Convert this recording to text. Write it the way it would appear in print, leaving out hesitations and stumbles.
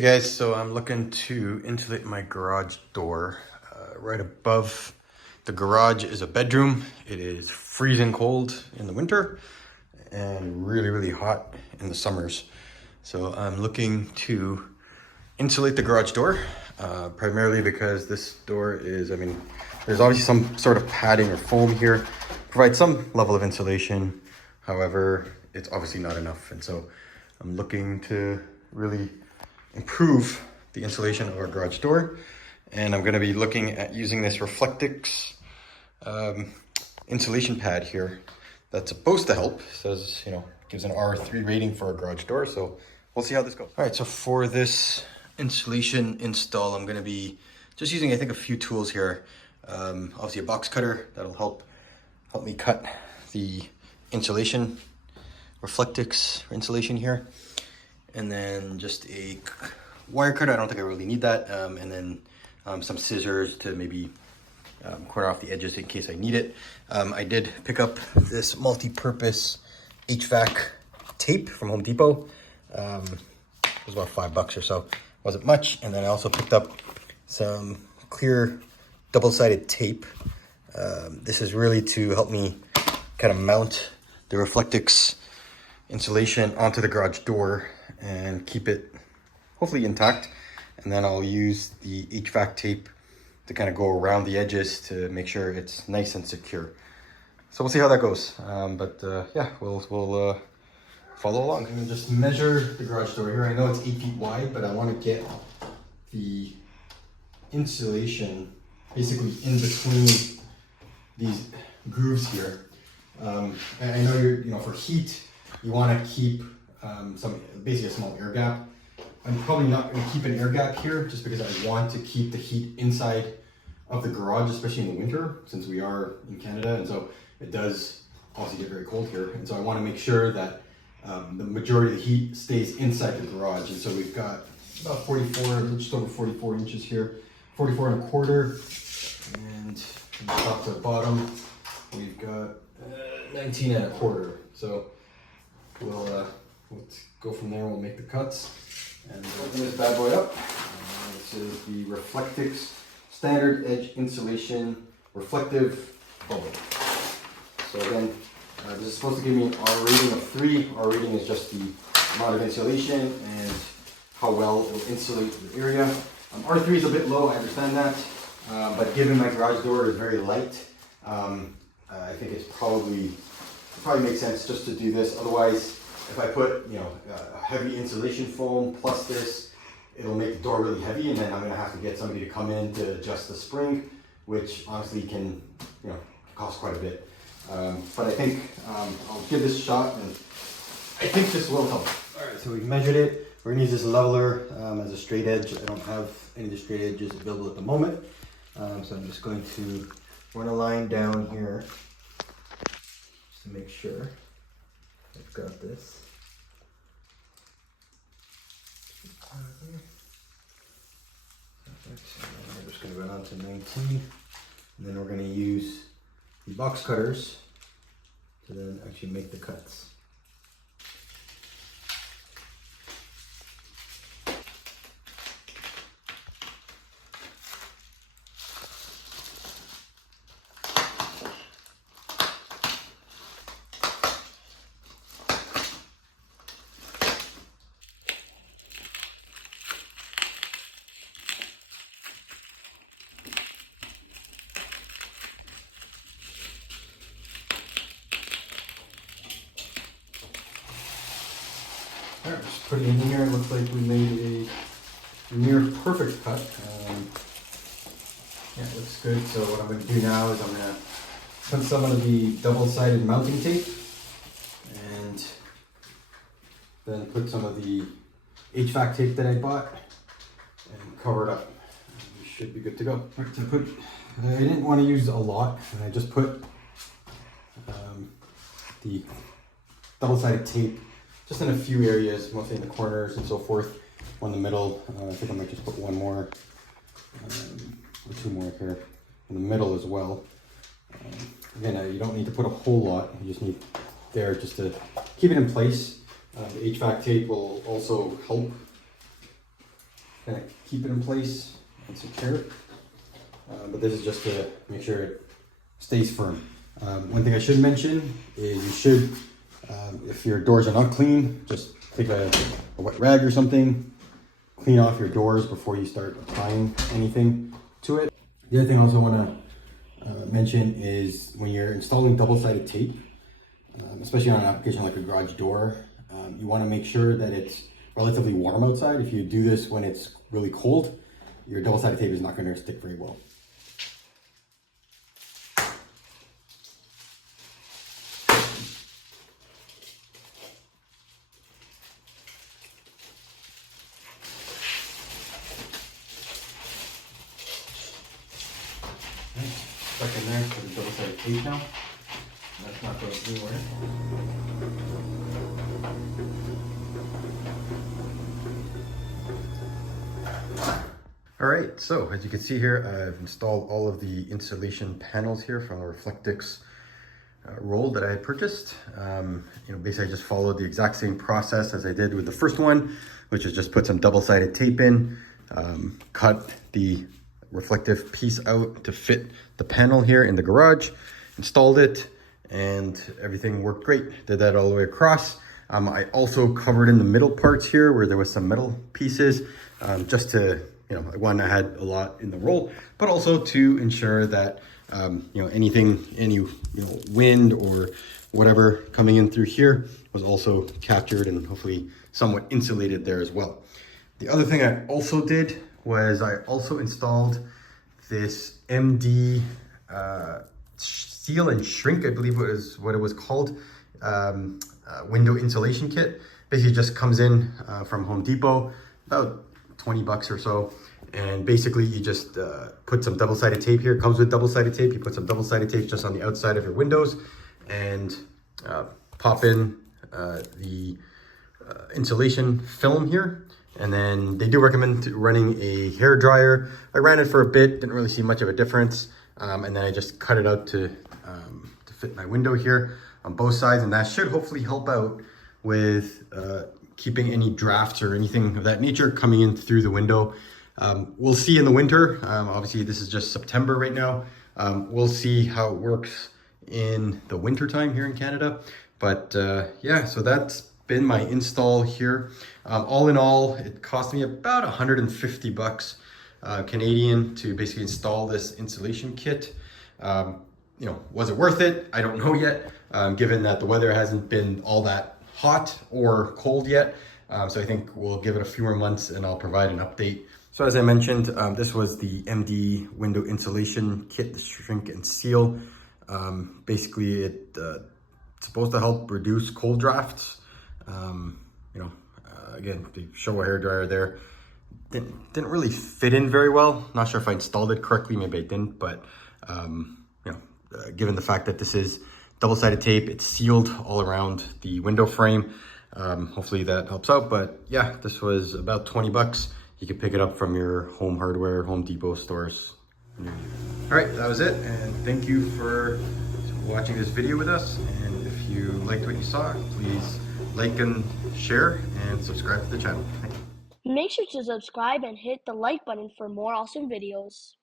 Hey guys, so I'm looking to insulate my garage door. Right above the garage is a bedroom. It is freezing cold in the winter and really hot in the summers. So I'm looking to insulate the garage door, primarily because this door is, there's obviously some sort of padding or foam here, provides some level of insulation. However, it's obviously not enough. And so I'm looking to really improve the insulation of our garage door, and I'm going to be looking at using this Reflectix insulation pad here that's supposed to help. It says, gives an R3 rating for a garage door, so we'll see how this goes. All right, so for this insulation install, I'm going to be just using, I think, a few tools here. Obviously a box cutter that'll help me cut the insulation, Reflectix insulation here. And then just a wire cutter. I don't think I really need that. And then some scissors to maybe corner off the edges in case I need it. I did pick up this multi-purpose HVAC tape from Home Depot. It was about $5 or so. Wasn't much. And then I also picked up some clear double-sided tape. This is really to help me kind of mount the Reflectix insulation onto the garage door and keep it hopefully intact. And then I'll use the HVAC tape to kind of go around the edges to make sure it's nice and secure. So we'll see how that goes. Yeah, we'll follow along. I'm gonna just measure the garage door here. I know it's 8 feet wide, but I want to get the insulation basically in between these grooves here. And I know for heat, you want to keep basically a small air gap. I'm probably not going to keep an air gap here just because I want to keep the heat inside of the garage, especially in the winter, since we are in Canada, and so it does obviously get very cold here. And so I want to make sure that the majority of the heat stays inside the garage. And so we've got about 44, just over 44 inches here, 44.25, and from top to bottom, we've got 19.25. So we'll go from there. We'll make the cuts and open this bad boy up. This is the Reflectix Standard Edge Insulation Reflective Bubble. So again, this is supposed to give me an R rating of 3. R rating is just the amount of insulation and how well it will insulate the area. R3 is a bit low, I understand that, but given my garage door is very light, I think it probably makes sense just to do this. Otherwise, if I put a heavy insulation foam plus this, it'll make the door really heavy, and then I'm gonna have to get somebody to come in to adjust the spring, which honestly can cost quite a bit. But I think I'll give this a shot, and I think this will help. All right, so we've measured it. We're gonna use this leveler as a straight edge. I don't have any of the straight edges available at the moment, so I'm just going to run a line down here just to make sure I've got this. We're just going to run on to 19, and then we're going to use the box cutters to then actually make the cuts. Alright, just put it in here. It looks like we made a near perfect cut. Yeah, it looks good. So what I'm going to do now is I'm going to put some of the double-sided mounting tape and then put some of the HVAC tape that I bought and cover it up. We should be good to go. Right, so I didn't want to use a lot, and I just put the double-sided tape just in a few areas, mostly in the corners and so forth. One in the middle. I think I might just put one more, or two more here in the middle as well. Again, you don't need to put a whole lot. You just need there just to keep it in place. The HVAC tape will also help kind of keep it in place and secure it. But this is just to make sure it stays firm. One thing I should mention is you should, if your doors are not clean, just take a wet rag or something, clean off your doors before you start applying anything to it. The other thing I also want to mention is when you're installing double-sided tape, especially on an application like a garage door, you want to make sure that it's relatively warm outside. If you do this when it's really cold, your double-sided tape is not going to stick very well. Stuck in there for the double-sided tape now. That's not going anywhere. All right, so as you can see here, I've installed all of the insulation panels here from the Reflectix roll that I had purchased. Basically I just followed the exact same process as I did with the first one, which is just put some double-sided tape in, cut the reflective piece out to fit the panel here in the garage, installed it, and everything worked great. Did that all the way across. I also covered in the middle parts here where there was some metal pieces, just to, one, I had a lot in the roll, but also to ensure that, any wind or whatever coming in through here was also captured and hopefully somewhat insulated there as well. The other thing I also did was I also installed this MD seal and shrink, I believe was what it was called, window insulation kit. Basically just comes in from Home Depot, about 20 bucks or so. And basically you just put some double-sided tape here. It comes with double-sided tape. You put some double-sided tape just on the outside of your windows and pop in the insulation film here. And then they do recommend running a hair dryer. I ran it for a bit, didn't really see much of a difference. And then I just cut it out to fit my window here on both sides. And that should hopefully help out with keeping any drafts or anything of that nature coming in through the window. We'll see in the winter. Obviously this is just September right now. We'll see how it works in the winter time here in Canada. But yeah, so that's been my install here. All in all, it cost me about 150 bucks Canadian to basically install this insulation kit. Was it worth it? I don't know yet, given that the weather hasn't been all that hot or cold yet. So I think we'll give it a few more months and I'll provide an update. So as I mentioned, this was the MD window insulation kit, the shrink and seal. Basically it's supposed to help reduce cold drafts. Again, the show a hairdryer there didn't really fit in very well. Not sure if I installed it correctly, maybe I didn't, but given the fact that this is double-sided tape, it's sealed all around the window frame. Hopefully that helps out, but yeah, this was about 20 bucks. You can pick it up from your Home Hardware, Home Depot stores. All right, that was it, and thank you for watching this video with us. And if you liked what you saw, please like and share and subscribe to the channel. Make sure to subscribe and hit the like button for more awesome videos.